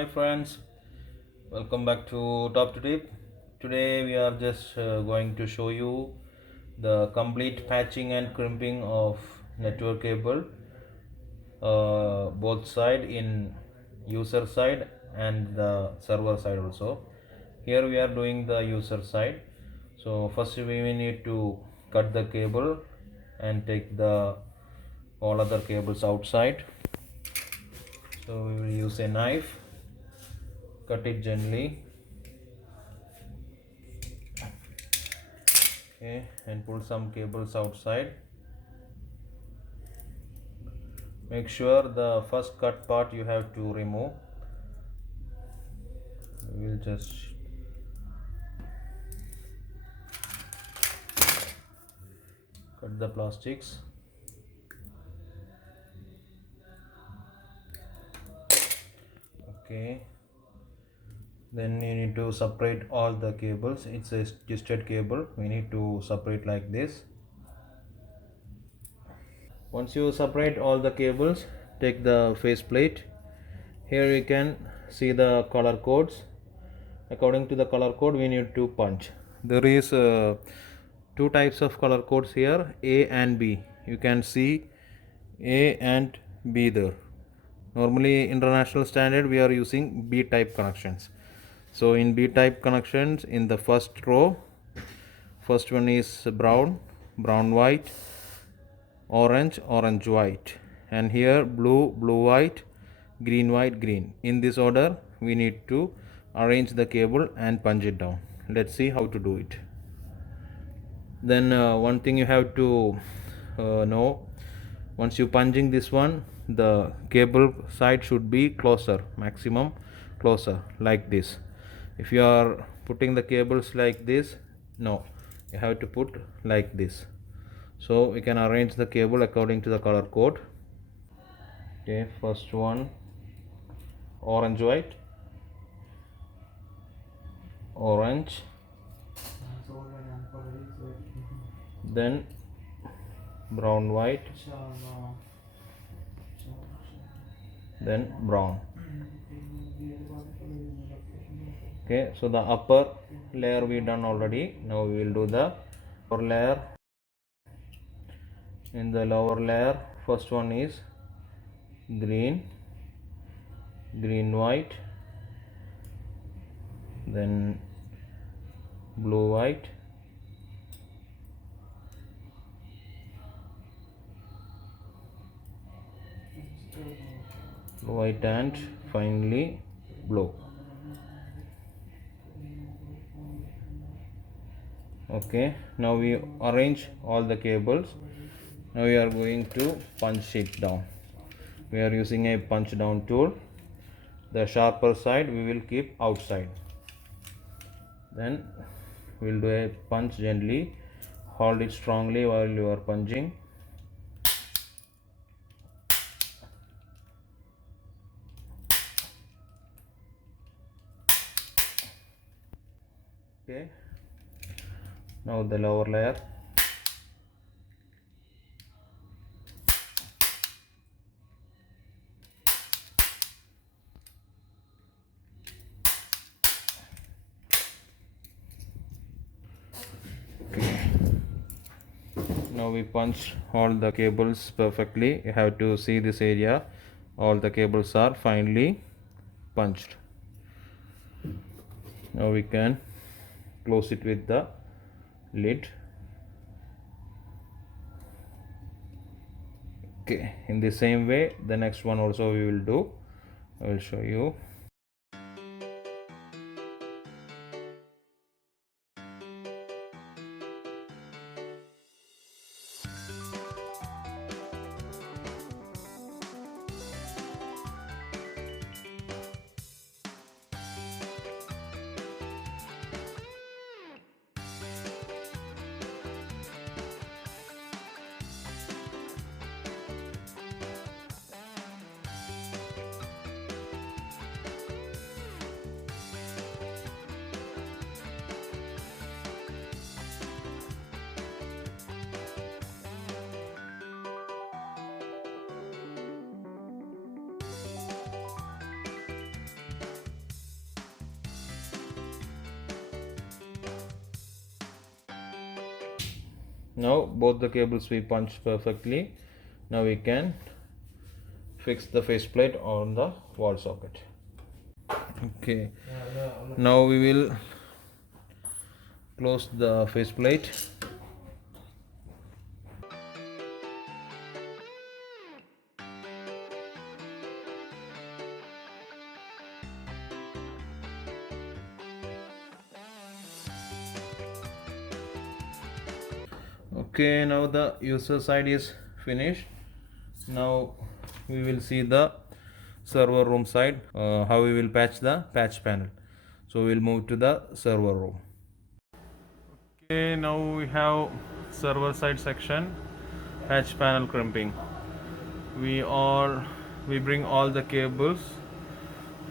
Hi friends, welcome back to Top to Tip. Today we are just going to show you the complete patching and crimping of network cable, both side in user side and the server side also. Here we are doing the user side. So first we need to cut the cable and take the all other cables outside. So we will use a knife, cut it gently. Okay, and pull some cables outside. Make sure the first cut part you have to remove. We'll just cut the plastics. Okay, then you need to separate all the cables. It's a twisted cable, we need to separate like this. Once you separate all the cables, take the faceplate. Here you can see the color codes. According to the color code we need to punch. There is two types of color codes here, A and B. You can see A and B there. Normally international standard we are using B type connections. So in B type connections, in the first row, first one is brown, brown white, orange, orange white, and here blue, blue white, green white, green. In this order we need to arrange the cable and punch it down. Let's see how to do it. Then one thing you have to know, once you punching this one, the cable side should be closer, maximum closer, like this. If you are putting the cables like this, no, you have to put like this. So we can arrange the cable according to the color code. Okay, first one orange white, orange, then brown white, then brown. Okay, so the upper layer we done already. Now we will do the lower layer. In the lower layer, first one is green, green white, then blue white, white, and finally blue. Okay, now we arrange all the cables. Now we are going to punch it down. We are using a punch down tool. The sharper side we will keep outside. Then we will do a punch gently. Hold it strongly while you are punching. Okay, now the lower layer. Okay, now we punch all the cables perfectly. You have to see this area, all the cables are finely punched. Now we can close it with the lid. Okay, in the same way the next one also we will do. I will show you. Now both the cables we punched perfectly. Now we can fix the faceplate on the wall socket. Okay, now we will close the faceplate. Okay, now the user side is finished. Now we will see the server room side, how we will patch the patch panel. So we will move to the server room. Okay, now we have server side section, patch panel crimping. We bring all the cables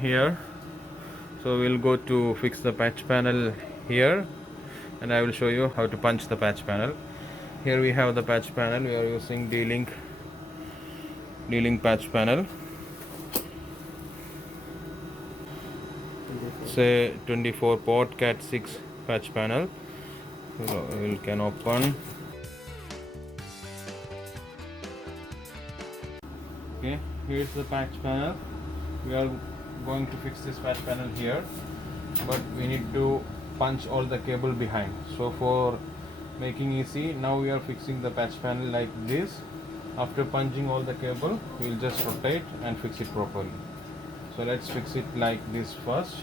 here. So we'll go to fix the patch panel here, and I will show you how to punch the patch panel. Here we have the patch panel. We are using D-Link patch panel. Say 24 port Cat 6 patch panel. So we can open. Okay, here's the patch panel. We are going to fix this patch panel here, but we need to punch all the cable behind. So for making easy, now we are fixing the patch panel like this. After punching all the cable, we will just rotate and fix it properly. So let's fix it like this first.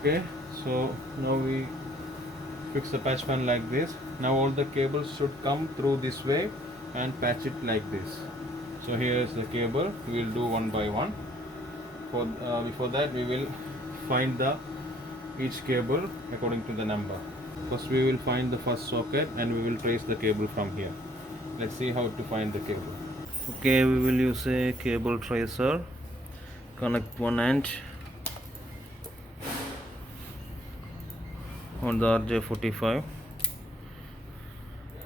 Okay, so now we fix the patch panel like this. Now all the cables should come through this way and patch it like this. So here is the cable. We will do one by one. Before that, we will find the each cable according to the number. First we will find the first socket and we will trace the cable from here. Let's see how to find the cable. Okay, we will use a cable tracer. Connect one end on the RJ45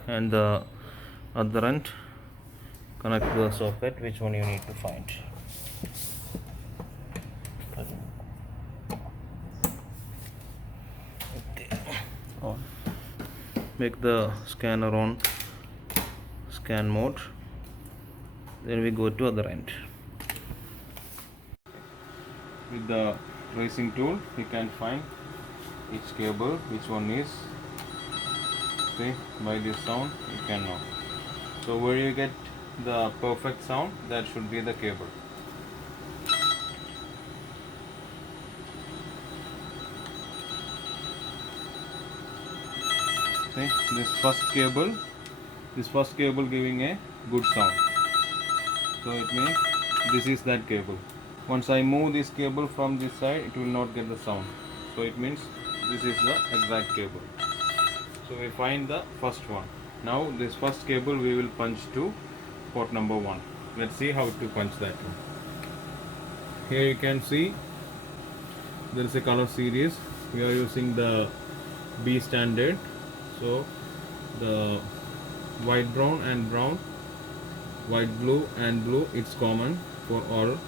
and the other end connect to the socket. Which one you need to find? Okay. Make the scanner on scan mode, then we go to other end. With the tracing tool you can find each cable which one is. See, by this sound you can know. So where you get the perfect sound, that should be the cable. See, this first cable giving a good sound, so it means this is that cable. Once I move this cable from this side, it will not get the sound, so it means this is the exact cable. So we find the first one. Now this first cable we will punch to port number 1. Let's see how to punch that one. Here you can see there is a color series. We are using the B standard, so the white brown and brown, white blue and blue, it's common for all,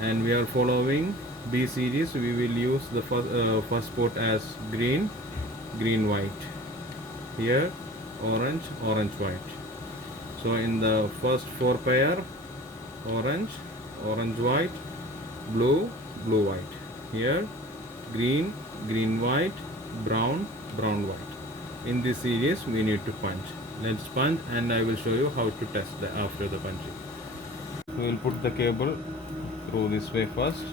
and we are following B series. We will use the first port as green white, here orange white. So in the first 4 pair, orange white, blue white, here green white, brown white. In this series we need to punch. Let's punch and I will show you how to test after the punching. We will put the cable through this way first,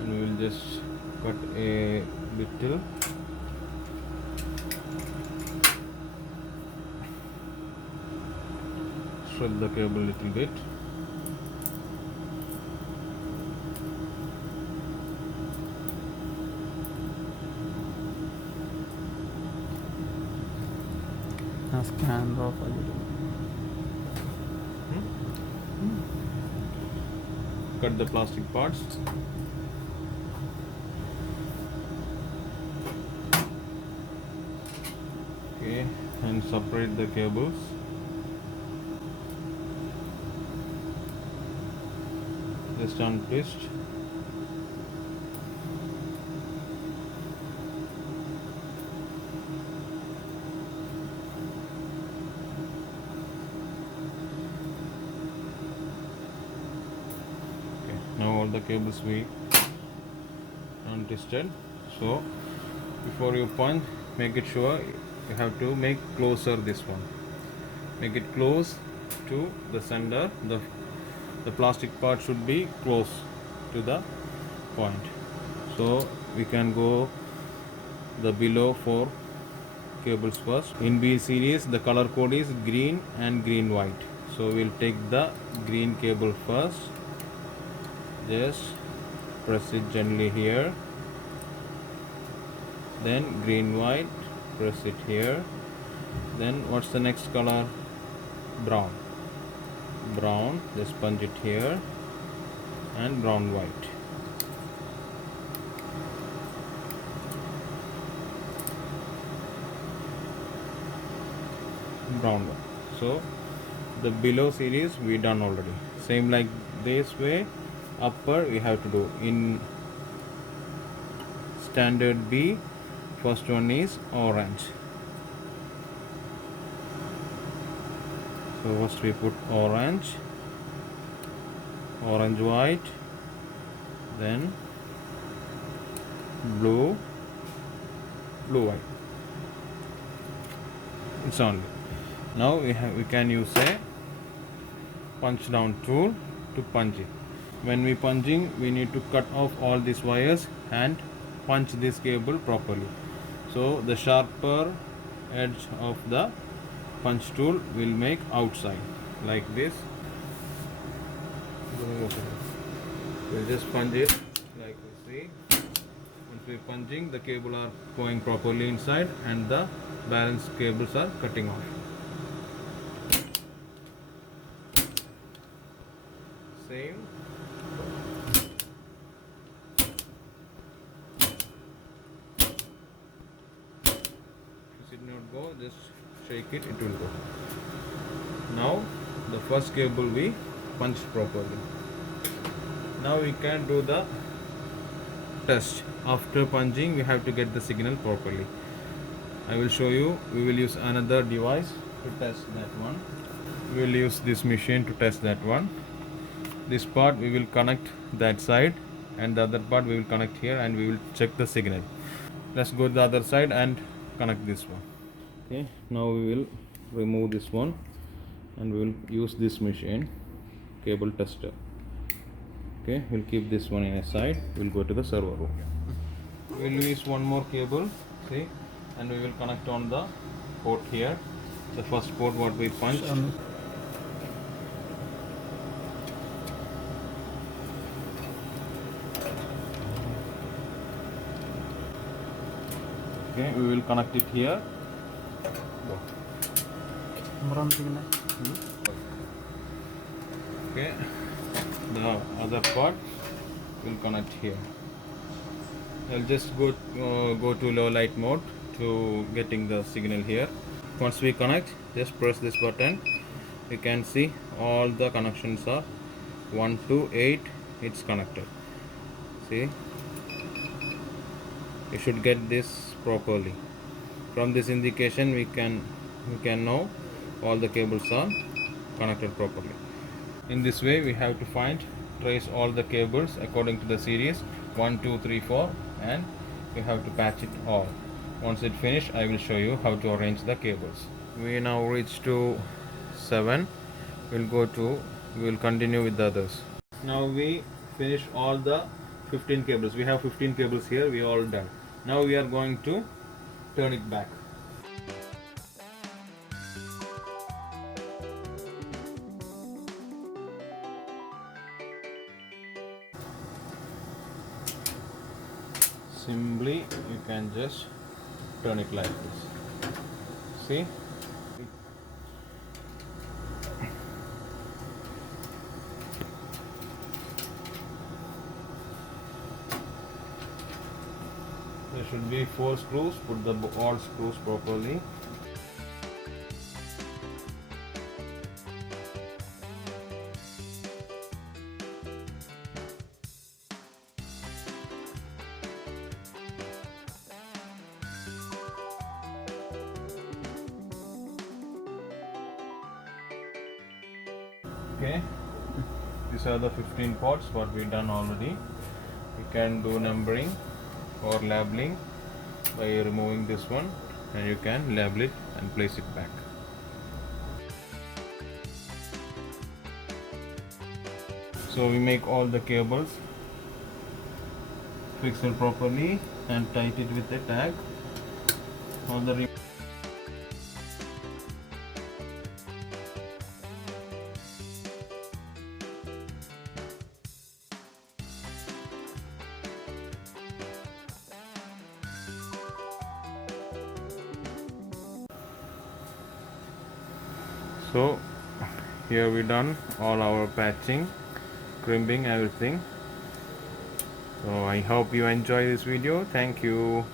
and we will just cut a little. Shred the cable a little bit. Scan off. Cut the plastic parts. Okay, and separate the cables. Just untwist. Okay, now all the cables we untwisted. So before you punch, make it sure you have to make closer this one. Make it close to the center. The plastic part should be close to the point. So we can go the below 4 cables first. In B series the color code is green and green white. So we'll take the green cable first. Just press it gently here. Then green white, press it here. Then what's the next color? Brown. Brown, just punch it here. And brown white. Brown one. So the below series we done already. Same like this way, upper we have to do. In standard B, first one is orange. So first we put orange, orange white, then blue, blue white. It's only. Now we can use a punch down tool to punch it. When we punching, we need to cut off all these wires and punch this cable properly. So the sharper edge of the punch tool will make outside like this. We'll just punch it like we see. Once we're punching, the cable are going properly inside and the balance cables are cutting off. Same. If it not go, just shake it, it will go. Now the first cable we punched properly. Now we can do the test. After punching, we have to get the signal properly. I will show you. We will use another device to test that one. We will use this machine to test that one. This part we will connect that side and the other part we will connect here and we will check the signal. Let's go to the other side and connect this one. Okay, now we will remove this one and we will use this machine, cable tester. Okay, we'll keep this one in a side. We'll go to the server room. We'll use one more cable, see, and we will connect on the port here. The first port what we punched. Okay, we will connect it here. Go. Okay, the other part will connect here. I'll just go to low light mode to getting the signal here. Once we connect, just press this button. You can see all the connections are 1 to 8. It's connected. See, you should get this properly. From this indication, we can know all the cables are connected properly. In this way, we have to trace all the cables according to the series 1, 2, 3, 4, and we have to patch it all. Once it finished, I will show you how to arrange the cables. We now reach to 7. We will continue with the others. Now we finish all the 15 cables. We have 15 cables here. We are all done. Now we are going to turn it back. Simply you can just turn it like this. See, there should be 4 screws. Put all screws properly. Okay, these are the 15 pots what we done already. You can do numbering or labeling by removing this one, and you can label it and place it back. So we make all the cables, fix it properly and tight it with a tag. All the So here we done all our patching, crimping, everything. So I hope you enjoy this video. Thank you.